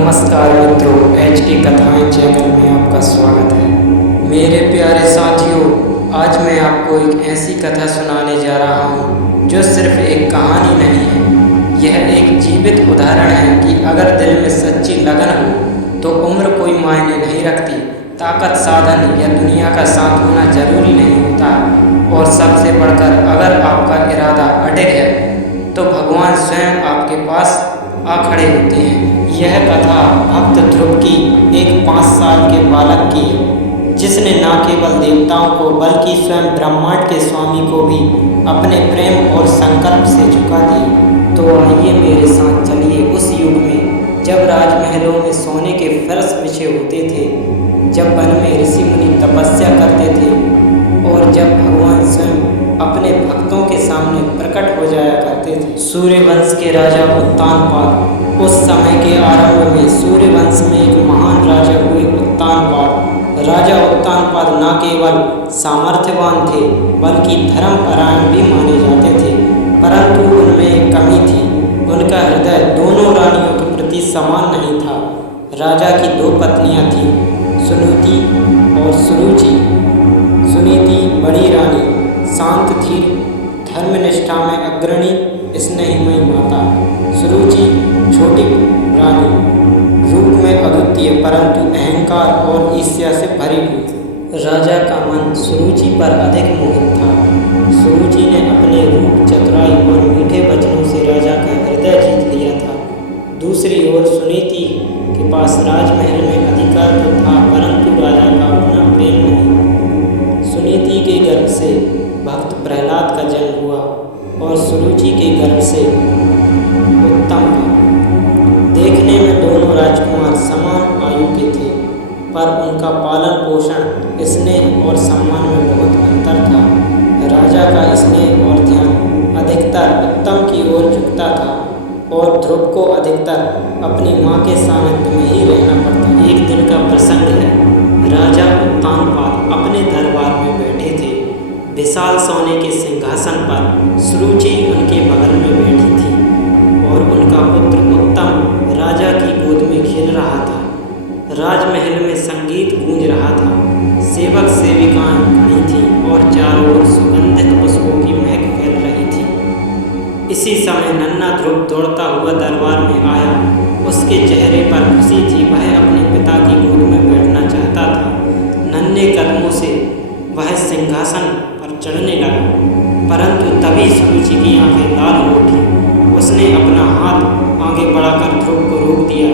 नमस्कार मित्रों, H T कथाएं चैनल में आपका स्वागत है। मेरे प्यारे साथियों, आज मैं आपको एक ऐसी कथा सुनाने जा रहा हूँ जो सिर्फ एक कहानी नहीं है। यह एक जीवित उदाहरण है कि अगर दिल में सच्ची लगन हो तो उम्र कोई मायने नहीं रखती। ताकत, साधन या दुनिया का साथ होना जरूरी नहीं होता। और सबसे बढ़कर अगर आपका इरादा अडिग है तो भगवान स्वयं आपके पास आ खड़े होते हैं। यह कथा भक्त ध्रुव की एक 5 साल के बालक की है, जिसने न केवल देवताओं को बल्कि स्वयं ब्रह्मांड के स्वामी को भी अपने प्रेम और संकल्प से झुका दिया। तो आइए मेरे साथ चलिए उस युग में जब राजमहलों में सोने के फर्श बिछे होते थे, जब वन में ऋषि मुनि तपस्या करते थे और जब भगवान स्वयं अपने भक्तों के सामने प्रकट हो जाया करते थे। सूर्यवंश के राजा उत्तानपाद। उस समय के आरंभ में सूर्यवंश में एक महान राजा हुए उत्तानपाद। राजा उत्तानपाद न केवल सामर्थ्यवान थे बल्कि धर्मपरायण भी माने जाते थे, परंतु उनमें एक कमी थी। उनका हृदय दोनों रानियों के प्रति समान नहीं था। राजा की 2 पत्नियां थीं, सुनीति और सुरुचि। सुनीति बड़ी रानी शांत थी, धर्मनिष्ठा में अग्रणी, स्नेहमयी माता। सुरुचि छोटी रानी, रूप में अद्वितीय परंतु अहंकार और ईर्ष्या से भरी हुई। राजा का मन सुरुचि पर अधिक मोहित था। सुरुचि ने अपने रूप, चतुराई और मीठे वचनों से राजा का हृदय जीत लिया था। दूसरी ओर सुनीति के पास राजमहल में अधिकार तो था, परंतु राजा का अपना प्रेम नहीं। सुनीति के गर्भ से भक्त प्रहलाद का जन्म हुआ और सुरुचि के गर्भ से उत्तम का। देखने में दोनों राजकुमार समान आयु के थे, पर उनका पालन पोषण, स्नेह और सम्मान में बहुत अंतर था। राजा का स्नेह और ध्यान अधिकतर उत्तम की ओर झुकता था और ध्रुव को अधिकतर अपनी माँ के सानिध्य में ही रहना पड़ता। एक दिन का प्रसंग है। राजा उत्तानपाद अपने दरबार में बैठे थे। विशाल सोने के सिंहासन पर सुरुचि उनके बगल में बैठी थी और उनका पुत्र उत्तम राजा की गोद में खेल रहा था। राजमहल में संगीत गूंज रहा था, सेवक सेविकाएं खड़ी थीं और चारों ओर सुगंधित पुष्पों की महक फैल रही थी। इसी समय नन्हा ध्रुव दौड़ता हुआ दरबार में आया। उसके चेहरे पर खुशी थी। वह अपने पिता की गोद में बैठना चाहता था। नन्हे कदमों से वह सिंहासन पर चढ़ने लगा, परंतु तभी सुरुचि की आंखें लाल हो उठी। उसने अपना हाथ आगे बढ़ाकर ध्रुव को रोक दिया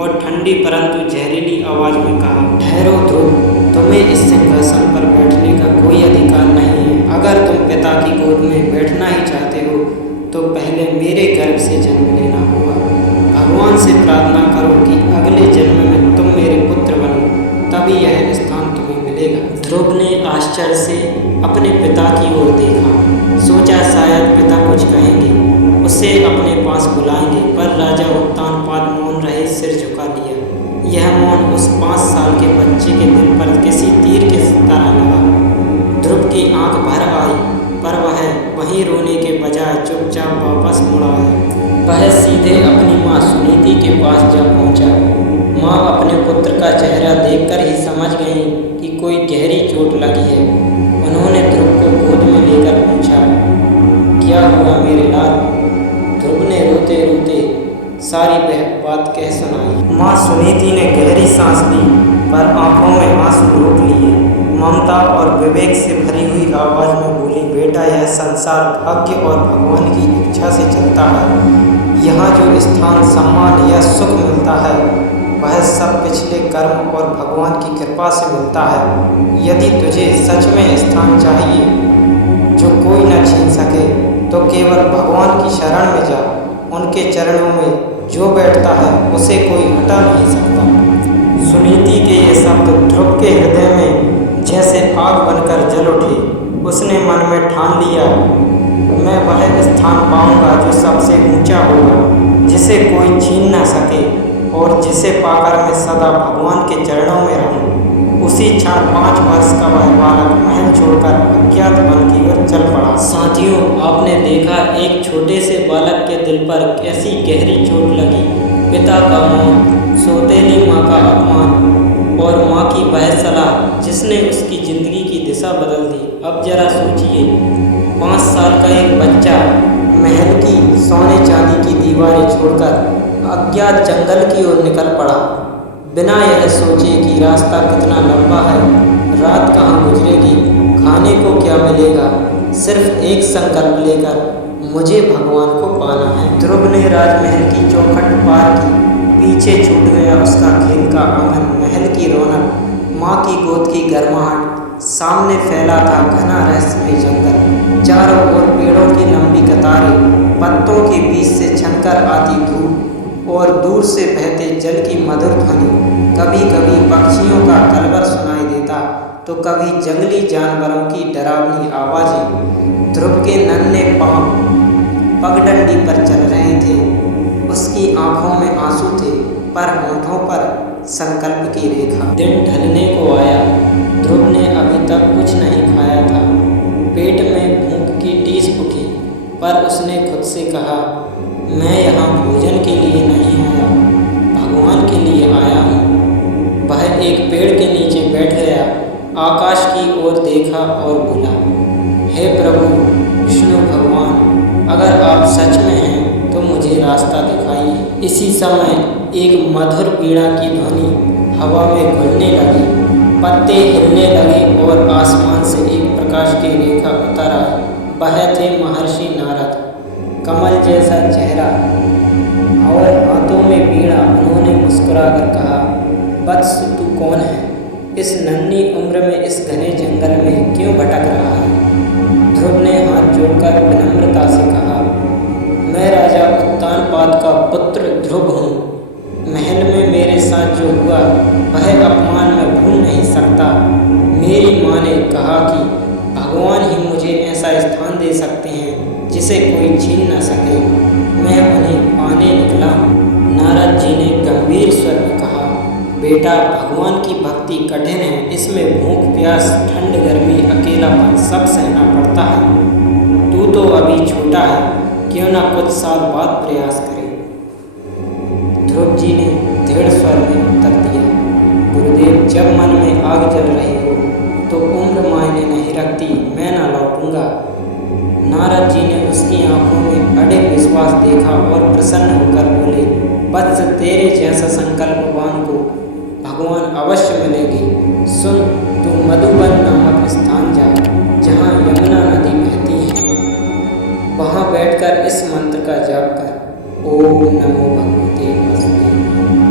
और ठंडी परंतु जहरीली आवाज में कहा, ठहरो ध्रुव, तुम्हें इस सिंहासन पर बैठने का कोई अधिकार नहीं है। अगर तुम पिता की गोद में बैठना ही चाहते हो तो पहले मेरे गर्भ से जन्म लेना होगा। भगवान से प्रार्थना करो कि अगले जन्म में तुम मेरे पुत्र बनो, तभी यह स्थान तुम्हें मिलेगा। ध्रुव ने आश्चर्य से अपने पिता की ओर देखा। सोचा शायद पिता कुछ कहेंगे, उसे अपने पास बुलाएंगे, पर राजा उत्तानपाद मौन रहे, सिर झुका लिया। यह मौन उस 5 साल के बच्चे के दिल पर किसी तीर के तरह लगा। ध्रुव की आंख भर आई, पर वह वहीं रोने के बजाय चुपचाप वापस मुड़ आया। वह सीधे अपनी माँ सुनीति के पास जा पहुँचा। माँ अपने पुत्र का चेहरा देखकर ही समझ गई कि कोई गहरी चोट लगी है। उन्होंने ध्रुव को गोद में लेकर पूछा, क्या हुआ मेरे लाल? ध्रुव ने रोते रोते सारी बात कह सुनाई। माँ सुनीति ने गहरी सांस ली, पर आंखों में आंसू रोक लिए। ममता और विवेक से भरी हुई आवाज में बोली, बेटा, यह संसार भाग्य और भगवान की इच्छा से चलता है। यहाँ जो स्थान, सम्मान या सुख मिलता है वह सब पिछले कर्म और भगवान की कृपा से मिलता है। यदि तुझे सच में स्थान चाहिए जो कोई न छीन सके तो केवल भगवान की शरण में जा। उनके चरणों में जो बैठता है उसे कोई हटा नहीं सकता। सुनीति के ये शब्द ध्रुव के हृदय में जैसे आग बनकर जल उठे। उसने मन में ठान लिया, मैं वह स्थान पाऊंगा जो सबसे ऊंचा होगा, जिसे कोई छीन न सके और जिसे पाकर मैं सदा भगवान के चरणों में रहूं। उसी क्षण 5 वर्ष का वह बालक महल छोड़कर अज्ञात वन की ओर चल पड़ा। साथियों, आपने देखा एक छोटे से बालक के दिल पर कैसी गहरी चोट लगी। पिता का मौत, सौतेली माँ का अपमान और माँ की वह सलाह जिसने उसकी ज़िंदगी की दिशा बदल दी। अब जरा सोचिए, 5 साल का एक बच्चा महल की सोने चांदी की दीवारें छोड़कर अज्ञात जंगल की ओर निकल पड़ा, बिना यह सोचे कि रास्ता कितना लंबा है, रात कहाँ गुजरेगी, खाने को क्या मिलेगा। सिर्फ एक संकल्प लेकर, मुझे भगवान को पाना है। ध्रुव ने राजमहल की चौखट पार की, पीछे छूट गया उसका खेल का आंगन, महल की रौनक, माँ की गोद की गर्माहट। सामने फैला था घना रहस्यमय जंगल, चारों ओर पेड़ों की लंबी कतारें, पत्तों के बीच से छनकर आती धूप और दूर से बहते जल की मधुर ध्वनि। कभी कभी पक्षियों का कलरव सुनाई देता तो कभी जंगली जानवरों की डरावनी आवाज़ें। ध्रुव के नन्हे पांव पगडंडी पर चल रहे थे, उसकी आंखों में आंसू थे पर होठों पर संकल्प की रेखा। दिन ढलने को आया, ध्रुव ने अभी तक कुछ नहीं खाया था। पेट में भूख की टीस उठी, पर उसने खुद से कहा, मैं यहाँ भोजन के लिए नहीं आया, भगवान के लिए आया हूँ। वह एक पेड़ के नीचे बैठ गया, आकाश की ओर देखा और बोला, हे प्रभु विष्णु भगवान, अगर आप सच में हैं तो मुझे रास्ता दिखाइए। इसी समय एक मधुर वीणा की ध्वनि हवा में घुलने लगी, पत्ते हिलने लगे और आसमान से एक प्रकाश की रेखा उतर आई। वह थे महर्षि नारद, कमल जैसा चेहरा और हाथों में वीणा। उन्होंने मुस्कुराकर कहा, वत्स तू कौन है? इस नन्ही उम्र में इस घने जंगल में क्यों भटक रहा है? ध्रुव ने हाथ जोड़कर विनम्रता से कहा, मैं राजा उत्तानपाद का पुत्र ध्रुव हूँ। महल में मेरे साथ जो हुआ वह अपमान मैं भूल नहीं सकता। मेरी माँ ने कहा कि भगवान ही मुझे ऐसा स्थान दे सकते हैं जिसे कोई छीन न सके। मैं उन्हें पाने निकला हूँ। नारद जी ने गंभीर स्वर में कहा, बेटा, भगवान की भक्ति कठिन है, इसमें भूख प्यास ठंड गर्मी अकेलापन सब सहना पड़ता है। तू तो अभी छोटा है, क्यों ना कुछ साल बाद प्रयास करे। ध्रुव जी ने दृढ़ स्वर में उत्तर दिया, गुरुदेव, जब मन में आग जल रही हो तो उम्र मायने नहीं रखती, मैं ना लौटूंगा। नारद जी ने उसकी आंखों में अडिग विश्वास देखा और प्रसन्न होकर बोले, वत्स, तेरे जैसा संकल्पवान को भगवान अवश्य मिलेगी। सुन, तू मधुबन नामक स्थान जा, जहाँ यमुना नदी बहती है। वहाँ बैठकर इस मंत्र का जाप कर, ओम नमो भगवते वासुदेवाय,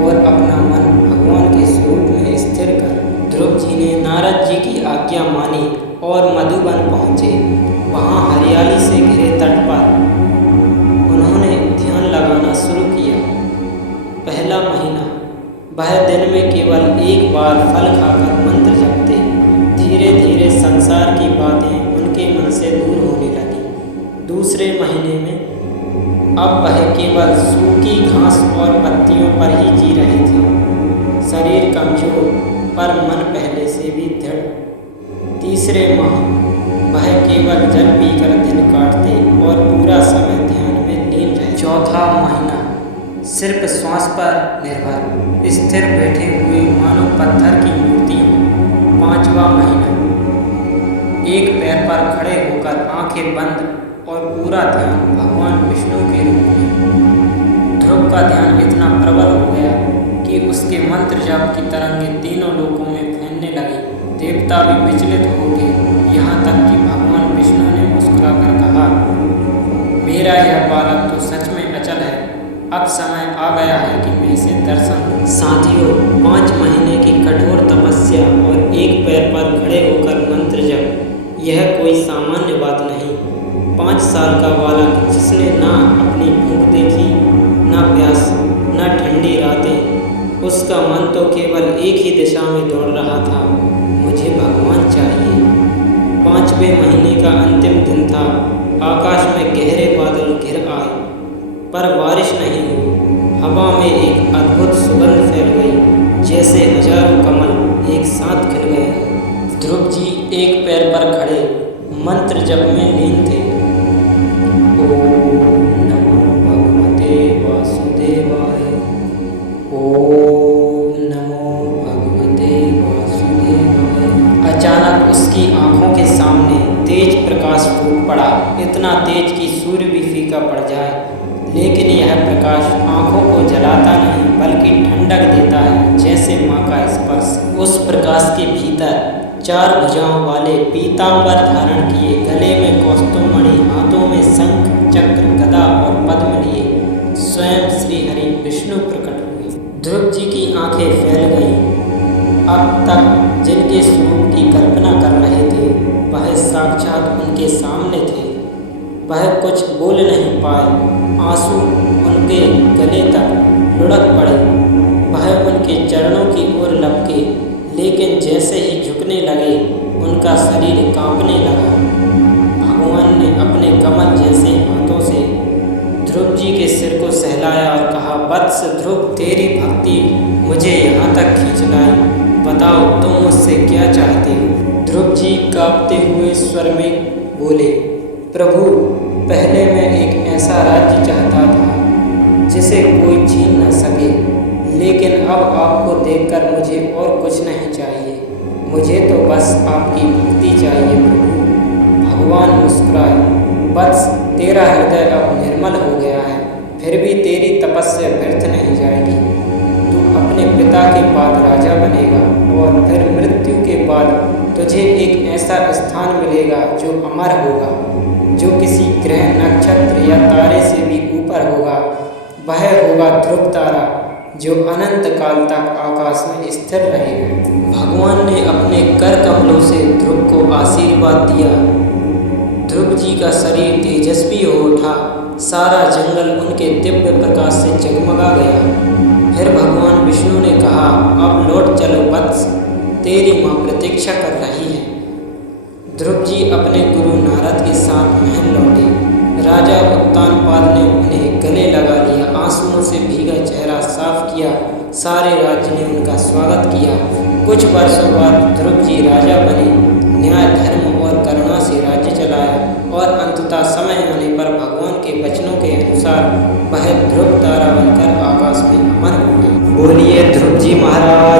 और अपना मन भगवान के स्वरूप में स्थिर कर। ध्रुव जी ने नारद जी की आज्ञा मानी और मधुबन पहुँचे। वहाँ हरियाली से घिरे तट पर उन्होंने ध्यान लगाना शुरू किया। पहला महीना, वह दिन में केवल एक बार फल खाकर मंत्र जपते। धीरे धीरे संसार की बातें उनके मन से दूर होने लगी। दूसरे महीने में अब वह केवल सूखी घास और पत्तियों पर ही जी रहे थे। शरीर कमजोर पर मन पहले से भी दृढ़। तीसरे माह वह केवल जल पीकर दिन काटते और पूरा समय ध्यान में लीन रहे। चौथा महीना सिर्फ श्वास पर निर्भर, स्थिर बैठे हुए मानो पत्थर की मूर्तियाँ। पांचवा महीना एक पैर पर खड़े होकर आंखें बंद और पूरा ध्यान भगवान विष्णु के रूप में। ध्रुव का ध्यान इतना प्रबल हो गया कि उसके मंत्र जाप की तरंगें तीनों लोकों में फैलने लगी। देवता भी विचलित हो गए, यहाँ तक कि भगवान विष्णु ने मुस्कुराकर कहा, मेरा यह बालक तो सच में अचल है, अब समय आ गया है कि मैं इसे दर्शन दूं। साथियों, 5 महीने की कठोर तपस्या और एक पैर पर खड़े होकर मंत्र जप, यह कोई सामान्य बात नहीं। 5 साल का बालक जिसने ना अपनी भूख देखी, ना प्यास, ना ठंडी रातें, उसका मन तो केवल एक ही दिशा में दौड़ रहा था, मुझे भगवान चाहिए। 5वें महीने का अंतिम दिन था। आकाश में गहरे बादल घिर आए, पर बारिश नहीं हुई। हवा में एक अद्भुत सुगंध फैल गई, जैसे हजारों कमल एक साथ खिल गए। ध्रुव जी एक पैर पर खड़े मंत्र जप में लीन थे। ओम नमो भगवते वासुदेवाय, ओम नमो भगवते वासुदेवाय। अचानक उसकी आंखों के सामने तेज प्रकाश फूट पड़ा, इतना तेज कि सूर्य भी फीका पड़ जाए। लेकिन यह प्रकाश आंखों को जलाता नहीं बल्कि ठंडक देता है, जैसे माँ का स्पर्श। उस प्रकाश के भीतर 4 भुजाओं वाले पीतांबर धारण किए, गले में कौस्तुभमणि, हाथों में शंख चक्र गदा और पद्म लिए स्वयं श्री हरि विष्णु प्रकट हुए। ध्रुव जी की आंखें फैल गईं। अब तक जिनके स्वरूप की कल्पना कर रहे थे वह साक्षात उनके सामने थे। वह कुछ बोल नहीं पाए, आंसू उनके गले तक लुढ़क पड़े। वह उनके चरणों की ओर लपके, लेकिन जैसे ही झुकने लगे उनका शरीर कांपने लगा। भगवान ने अपने कमल जैसे हाथों से ध्रुव जी के सिर को सहलाया और कहा, वत्स ध्रुव, तेरी भक्ति मुझे यहाँ तक खींच लाई। बताओ तुम मुझसे क्या चाहते हो? ध्रुव जी कांपते हुए स्वर में बोले, प्रभु, पहले मैं एक ऐसा राज्य चाहता था जिसे कोई छीन न सके, लेकिन अब आपको देखकर मुझे और कुछ नहीं चाहिए। मुझे तो बस आपकी भक्ति चाहिए प्रभु। भगवान मुस्कुराए, वत्स, तेरा हृदय अब निर्मल हो गया है, फिर भी तेरी तपस्या व्यर्थ नहीं जाएगी। तू अपने पिता के बाद राजा बनेगा और फिर मृत्यु के बाद तुझे एक ऐसा स्थान मिलेगा जो अमर होगा, जो किसी ग्रह, नक्षत्र या तारे से भी ऊपर होगा। वह होगा ध्रुव तारा, जो अनंत काल तक आकाश में स्थिर रहेगा। भगवान ने अपने कर कमलों से ध्रुव को आशीर्वाद दिया। ध्रुव जी का शरीर तेजस्वी हो उठा, सारा जंगल उनके दिव्य प्रकाश से जगमगा गया। फिर भगवान विष्णु ने कहा, अब लौट चलो वत्स, तेरी माँ प्रतीक्षा कर रही है। ध्रुव जी अपने गुरु नारद के साथ महल लौटे। राजा उत्तानपाद ने उन्हें गले लगा लिया, आंसुओं से भीगा चेहरा साफ किया। सारे राज्य ने उनका स्वागत किया। कुछ वर्षों बाद ध्रुव जी राजा बने, न्याय, धर्म और करुणा से राज्य चलाया और अंततः समय आने पर भगवान के वचनों के अनुसार वह ध्रुव तारा बनकर आकाश में अमर हुए। बोलिए ध्रुव जी महाराज